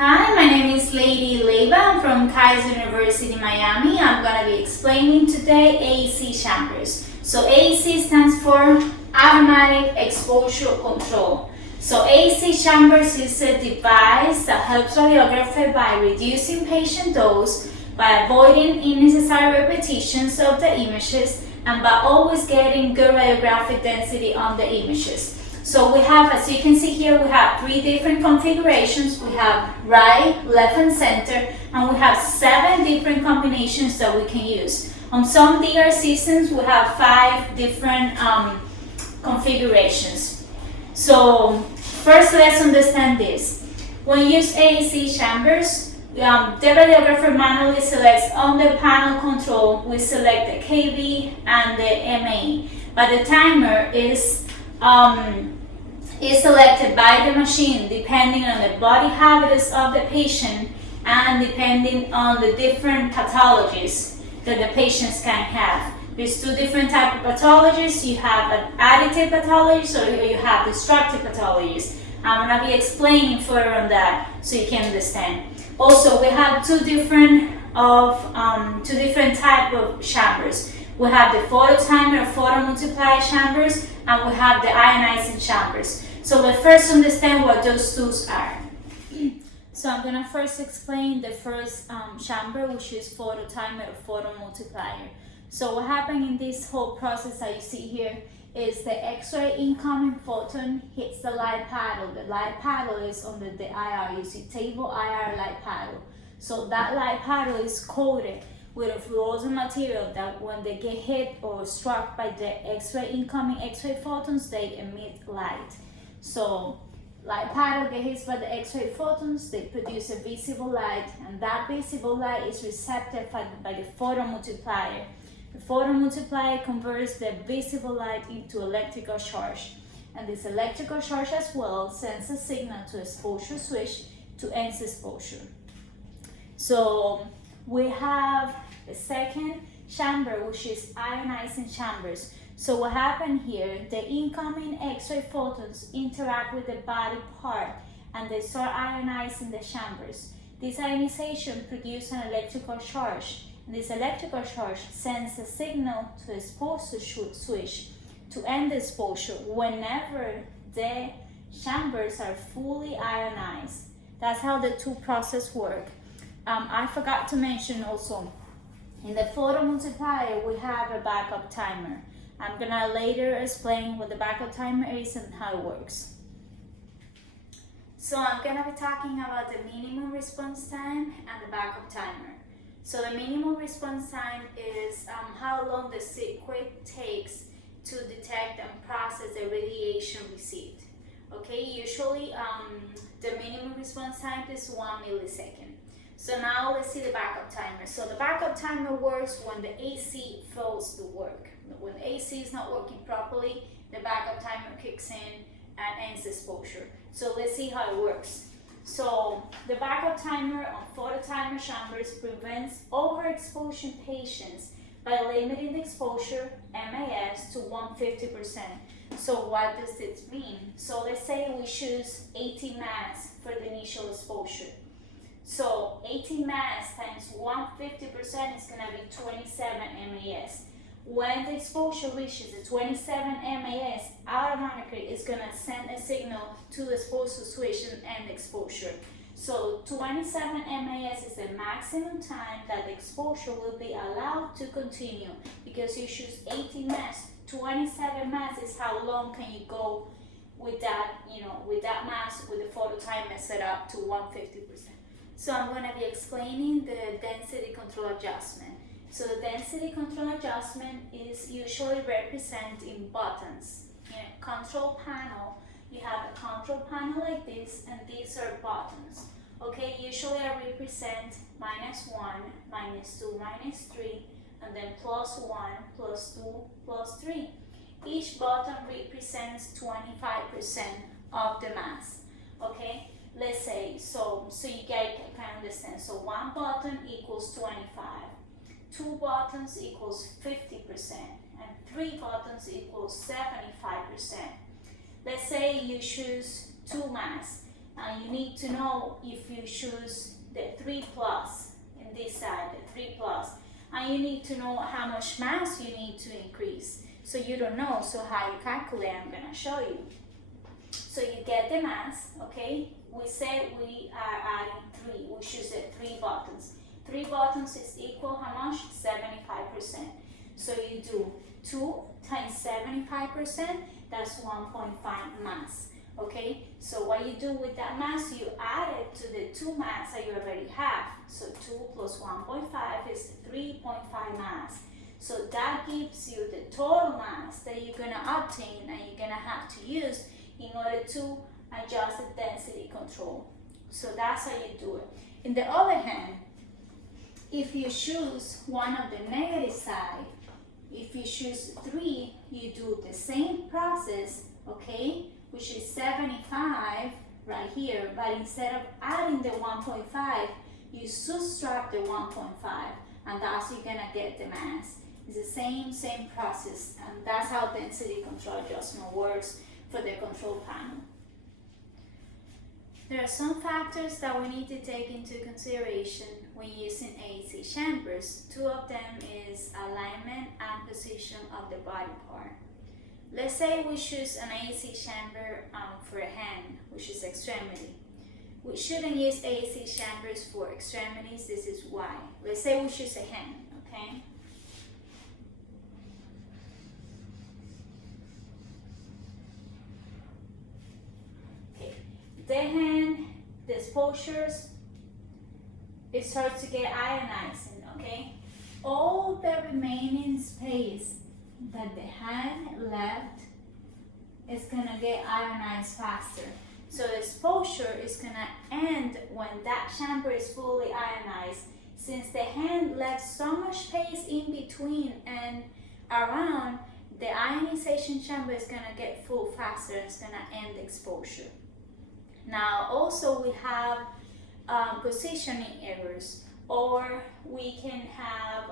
Hi, my name is Lady Leva. I'm from Kaiser University, Miami. I'm going to be explaining today Aec Chambers. So Aec stands for Automatic Exposure Control. So Aec Chambers is a device that helps radiographer by reducing patient dose, by avoiding unnecessary repetitions of the images, and by always getting good radiographic density on the images. So we have, as you can see here, we have 3 different configurations. We have right, left, and center, and we have 7 different combinations that we can use. On some DR systems, we have 5 different configurations. So first, let's understand this. When you use Aec Chambers, the radiographer manually selects on the panel control, we select the KV and the MA, but the timer is selected by the machine depending on the body habits of the patient and depending on the different pathologies that the patients can have. There's 2 different types of pathologies. You have an additive pathology, or you have destructive pathologies. I'm going to be explaining further on that so you can understand. Also, we have two different type of chambers. We have the phototimer or photomultiplier chambers, and we have the ionizing chambers. So let's first understand what those tools are. So I'm gonna first explain the first chamber, which is phototimer or photomultiplier. So what happened in this whole process that you see here is the X-ray incoming photon hits the light paddle. The light paddle is under the IR. You see table IR light paddle. So that light paddle is coated with a fluorescent material that when they get hit or struck by the X-ray incoming X-ray photons, they emit light. So light paddle get hit by the X-ray photons, they produce a visible light, and that visible light is recepted by the photomultiplier. The photomultiplier converts the visible light into electrical charge, and this electrical charge as well sends a signal to exposure switch to end exposure. So we have the second chamber, which is ionizing chambers. So what happened here, the incoming X-ray photons interact with the body part and they start ionizing the chambers. This ionization produces an electrical charge, and this electrical charge sends a signal to exposure switch to end exposure whenever the chambers are fully ionized. That's how the 2 processes work. I forgot to mention also, in the photomultiplier we have a backup timer. I'm gonna later explain what the backup timer is and how it works. So I'm gonna be talking about the minimum response time and the backup timer. So the minimum response time is how long the circuit takes to detect and process the radiation received. Okay, usually the minimum response time is 1 millisecond. So now let's see the backup timer. So the backup timer works when the AC fails to work. When the AC is not working properly, the backup timer kicks in and ends exposure. So let's see how it works. So the backup timer on phototimer chambers prevents overexposure patients by limiting the exposure MAS to 150%. So what does this mean? So let's say we choose 18 mass for the initial exposure. So 18 mass times 150% is going to be 27 MAS. When the exposure reaches the 27 MAS, automatically it's going to send a signal to the exposure switch and end exposure. So 27 MAS is the maximum time that the exposure will be allowed to continue, because you choose 18 mass. 27 mass is how long can you go with that, with that mass, with the phototimer set up to 150%. So I'm going to be explaining the density control adjustment. So the density control adjustment is usually represented in buttons. In a control panel, you have a control panel like this, and these are buttons. Okay, usually I represent -1, -2, -3, and then +1, +2, +3. Each button represents 25% of the mass. Okay, let's say, so you guys can understand. So 1 button equals 25. 2 buttons equals 50%, and 3 buttons equals 75%. Let's say you choose 2 mass, and you need to know if you choose the 3 plus in this side, the 3 plus, and you need to know how much mass you need to increase. So you don't know, so how you calculate, I'm gonna show you. So you get the mass, okay? We say we are adding 3, we choose the 3 buttons. 3 buttons is equal how much? 75%. So you do 2 times 75%, that's 1.5 mass, okay? So what you do with that mass, you add it to the 2 mass that you already have. So 2 plus 1.5 is 3.5 mass. So that gives you the total mass that you're gonna obtain and you're gonna have to use in order to adjust the density control. So that's how you do it. In the other hand, if you choose one of the negative side, if you choose 3, you do the same process, okay, which is 75 right here, but instead of adding the 1.5, you subtract the 1.5, and that's you're gonna get the mass. It's the same process, and that's how density control adjustment works for the control panel. There are some factors that we need to take into consideration when using Aec chambers. 2 of them is alignment and position of the body part. Let's say we choose an Aec chamber for a hand, which is extremity. We shouldn't use Aec chambers for extremities. This is why. Let's say we choose a hand, okay? The hand, the exposures, it starts to get ionizing, okay? All the remaining space that the hand left is gonna get ionized faster. So the exposure is gonna end when that chamber is fully ionized. Since the hand left so much space in between and around, the ionization chamber is gonna get full faster and it's gonna end the exposure. Now also we have positioning errors, or we can have,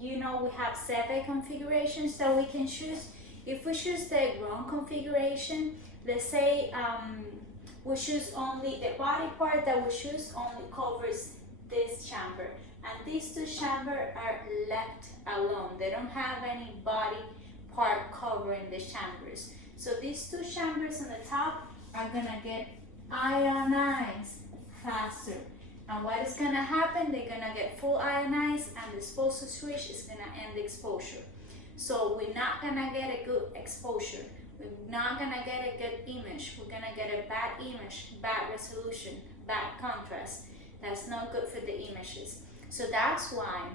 we have 7 configurations that we can choose. If we choose the ground configuration, let's say we choose only the body part that we choose only covers this chamber, and these 2 chambers are left alone. They don't have any body part covering the chambers. So these 2 chambers on the top are gonna get ionized faster. And what is gonna happen? They're gonna get full ionized, and the exposure switch is gonna end the exposure. So we're not gonna get a good exposure. We're not gonna get a good image. We're gonna get a bad image, bad resolution, bad contrast. That's not good for the images. So that's why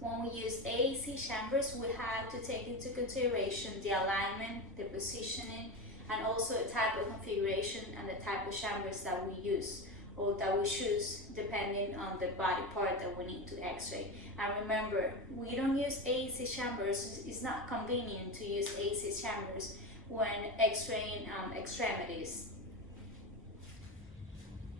when we use Aec chambers, we have to take into consideration the alignment, the positioning, and also the type of configuration and the type of chambers that we use or that we choose depending on the body part that we need to x-ray. And remember, we don't use Aec chambers. It's not convenient to use Aec chambers when x-raying extremities.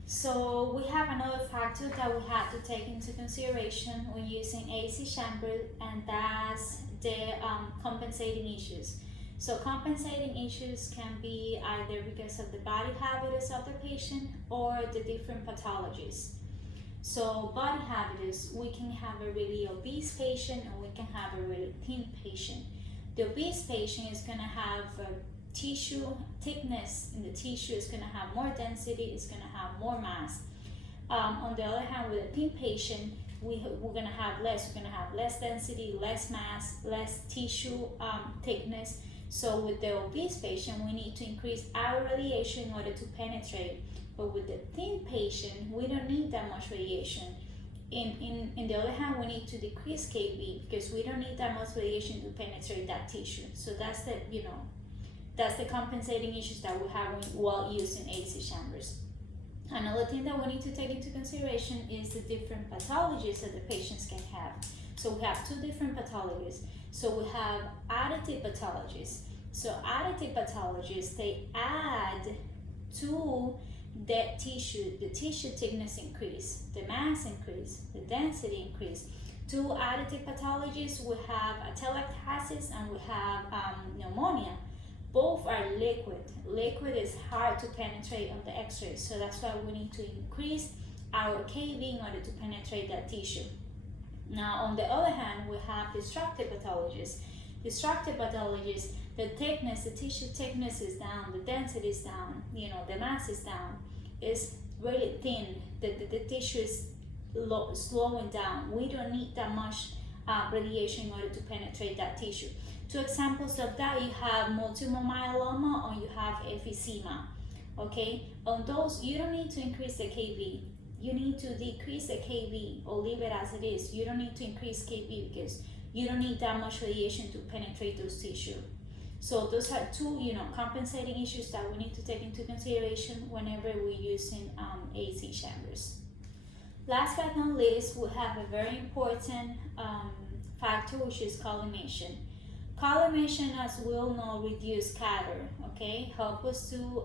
So we have another factor that we have to take into consideration when using Aec chambers, and that's the compensating issues. So compensating issues can be either because of the body habitus of the patient or the different pathologies. So body habitus, we can have a really obese patient and we can have a really thin patient. The obese patient is going to have tissue thickness in the tissue, is going to have more density, it's going to have more mass. On the other hand, with a thin patient, we're going to have less density, less mass, less tissue thickness. So with the obese patient, we need to increase our radiation in order to penetrate. But with the thin patient, we don't need that much radiation. In the other hand, we need to decrease KB because we don't need that much radiation to penetrate that tissue. So that's the compensating issues that we have while using Aec chambers. Another thing that we need to take into consideration is the different pathologies that the patients can have. So we have 2 different pathologies. So we have additive pathologies. So additive pathologies, they add to the tissue thickness increase, the mass increase, the density increase. 2 additive pathologies, we have atelectasis and we have pneumonia. both are liquid. Liquid is hard to penetrate on the x-ray, so that's why we need to increase our kV in order to penetrate that tissue. Now, on the other hand, we have destructive pathologists. Destructive pathologists, the thickness, the tissue thickness is down, the density is down, the mass is down, it's really thin, the tissue is slowing down. We don't need that much radiation in order to penetrate that tissue. Two examples of that, you have multiple myeloma or you have emphysema. Okay, on those you don't need to increase the kV. You need to decrease the kV or leave it as it is. You don't need to increase kV because you don't need that much radiation to penetrate those tissue. So those are two, compensating issues that we need to take into consideration whenever we're using Aec chambers. Last but not least, we have a very important factor, which is collimation. Collimation, as we all know, reduce scatter, okay? Help us to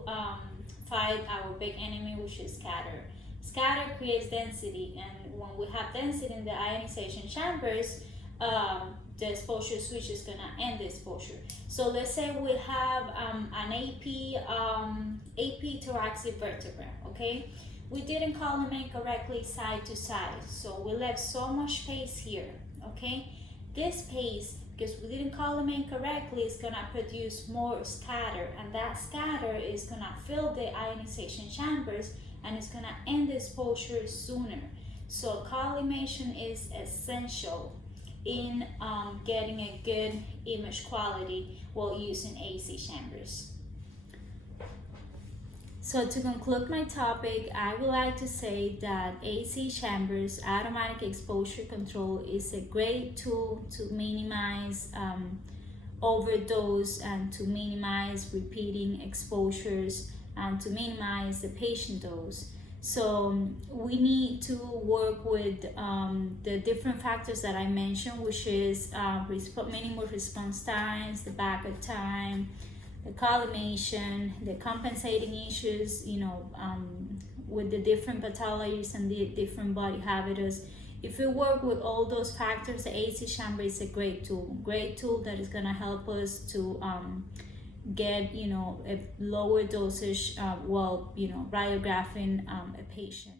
fight our big enemy, which is scatter. Scatter creates density, and when we have density in the ionization chambers, the exposure switch is gonna end the exposure. So let's say we have an AP thoracic vertebra, okay? We didn't collimate correctly side to side, so we left so much space here, okay? This space, because we didn't collimate correctly, is gonna produce more scatter, and that scatter is gonna fill the ionization chambers and it's gonna end the exposure sooner. So collimation is essential in getting a good image quality while using Aec chambers. So to conclude my topic, I would like to say that Aec chambers automatic exposure control is a great tool to minimize overdose and to minimize repeating exposures and to minimize the patient dose. So we need to work with the different factors that I mentioned, which is minimal response times, the backup time, the collimation, the compensating issues, with the different pathologies and the different body habitus. If we work with all those factors, the Aec chamber is a great tool that is gonna help us to get a lower dosage while radiographing a patient.